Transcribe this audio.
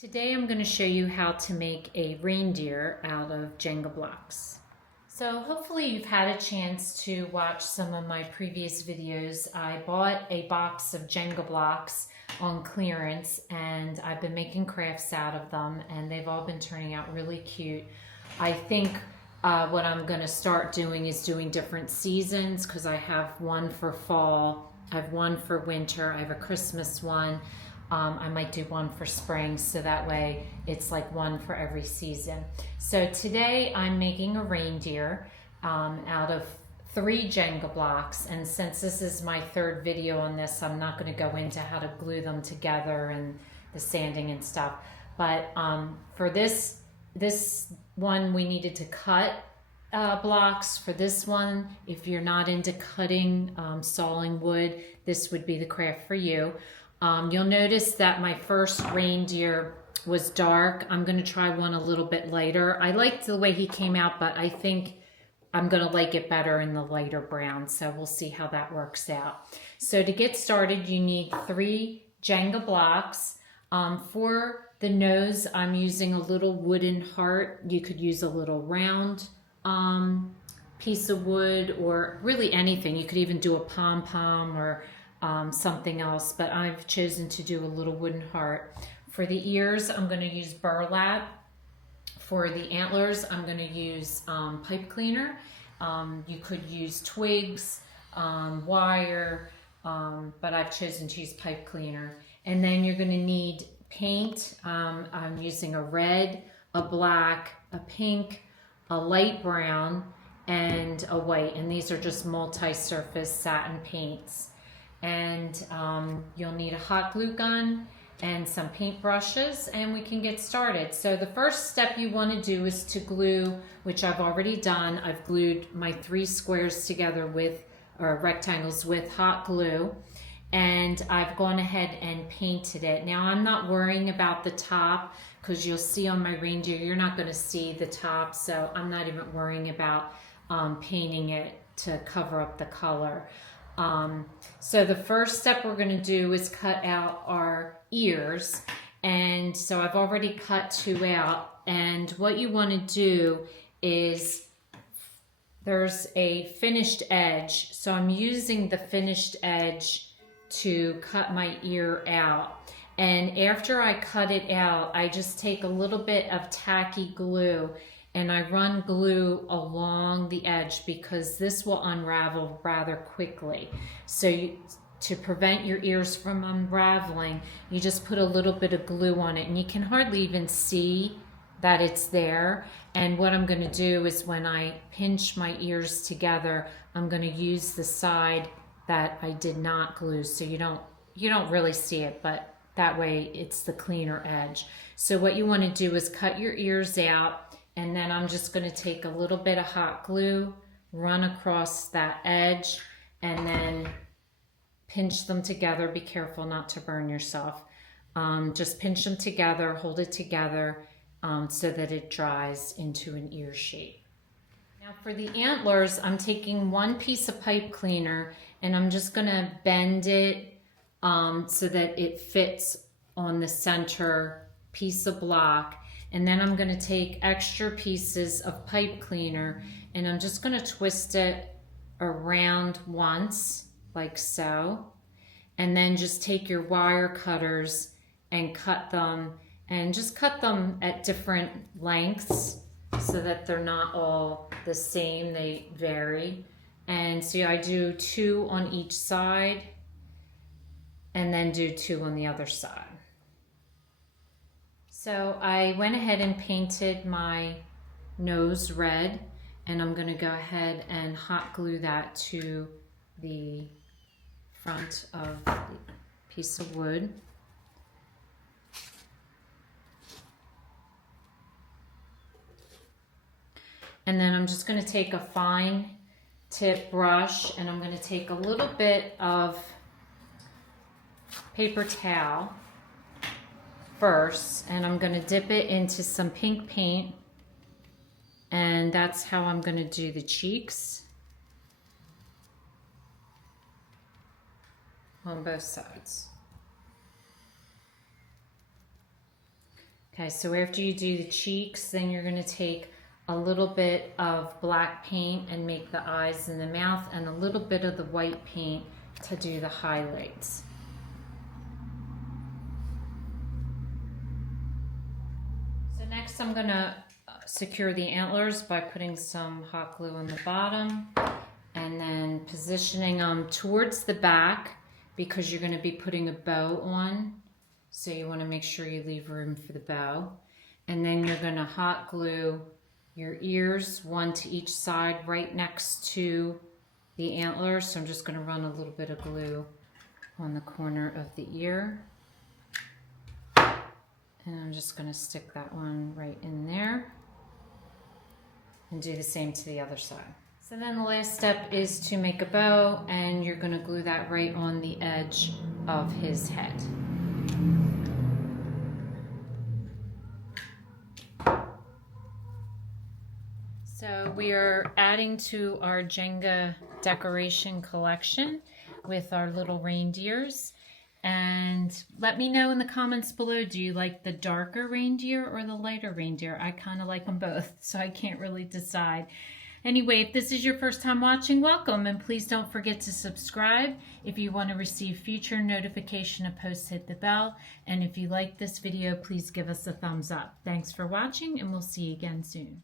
Today I'm going to show you how to make a reindeer out of Jenga blocks. So hopefully you've had a chance to watch some of my previous videos. I bought a box of Jenga blocks on clearance and I've been making crafts out of them and they've all been turning out really cute. I think what I'm going to start doing is doing different seasons because I have one for fall, I have one for winter, I have a Christmas one. I might do one for spring, so that way it's like one for every season. So today I'm making a reindeer out of 3 Jenga blocks, and since this is my third video on this, I'm not going to go into how to glue them together and the sanding and stuff. But for this one, we needed to cut blocks. For this one, if you're not into cutting, sawing wood, this would be the craft for you. You'll notice that my first reindeer was dark. I'm going to try one a little bit lighter. I liked the way he came out, but I think I'm going to like it better in the lighter brown. So we'll see how that works out. So to get started, you need 3 Jenga blocks. For the nose, I'm using a little wooden heart. You could use a little round piece of wood or really anything. You could even do a pom-pom or something else, but I've chosen to do a little wooden heart. For the ears, I'm going to use burlap. For the antlers, I'm going to use pipe cleaner. You could use twigs, wire, but I've chosen to use pipe cleaner. And then you're going to need paint. I'm using a red, a black, a pink, a light brown, and a white. And these are just multi-surface satin paints. And you'll need a hot glue gun and some paint brushes, and we can get started. So the first step you want to do is to glue, which I've already done. I've glued my 3 squares together with, or rectangles with hot glue, and I've gone ahead and painted it. Now I'm not worrying about the top because you'll see on my reindeer, you're not going to see the top, so I'm not even worrying about painting it to cover up the color. So the first step we're going to do is cut out our ears, and so I've already cut 2 out, and what you want to do is there's a finished edge, so I'm using the finished edge to cut my ear out. And after I cut it out, I just take a little bit of tacky glue and I run glue along the edge because this will unravel rather quickly. So to prevent your ears from unraveling, you just put a little bit of glue on it, and you can hardly even see that it's there. And what I'm going to do is when I pinch my ears together, I'm going to use the side that I did not glue, so you don't really see it, but that way it's the cleaner edge. So what you want to do is cut your ears out. And then I'm just going to take a little bit of hot glue, run across that edge, and then pinch them together. Be careful not to burn yourself. Just pinch them together, hold it together so that it dries into an ear shape. Now for the antlers, I'm taking 1 piece of pipe cleaner and I'm just going to bend it so that it fits on the center piece of block. And then I'm going to take extra pieces of pipe cleaner and I'm just going to twist it around once, like so. And then just take your wire cutters and cut them, and just cut them at different lengths so that they're not all the same, they vary. And so I do 2 on each side and then do 2 on the other side. So I went ahead and painted my nose red, and I'm going to go ahead and hot glue that to the front of the piece of wood. And then I'm just going to take a fine tip brush and I'm going to take a little bit of paper towel first, and I'm going to dip it into some pink paint, and that's how I'm going to do the cheeks on both sides. Okay, so after you do the cheeks, then you're going to take a little bit of black paint and make the eyes and the mouth, and a little bit of the white paint to do the highlights. So next I'm going to secure the antlers by putting some hot glue on the bottom and then positioning them towards the back because you're going to be putting a bow on. So you want to make sure you leave room for the bow. And then you're going to hot glue your ears, one to each side, right next to the antlers. So I'm just going to run a little bit of glue on the corner of the ear. And I'm just going to stick that one right in there. And do the same to the other side. So then the last step is to make a bow, and you're going to glue that right on the edge of his head. So we are adding to our Jenga decoration collection with our little reindeers. And let me know in the comments below, do you like the darker reindeer or the lighter reindeer? I kind of like them both, so I can't really decide. Anyway, if this is your first time watching, welcome, and please don't forget to subscribe. If you want to receive future notification of posts, hit the bell. And if you like this video, please give us a thumbs up. Thanks for watching, and we'll see you again soon.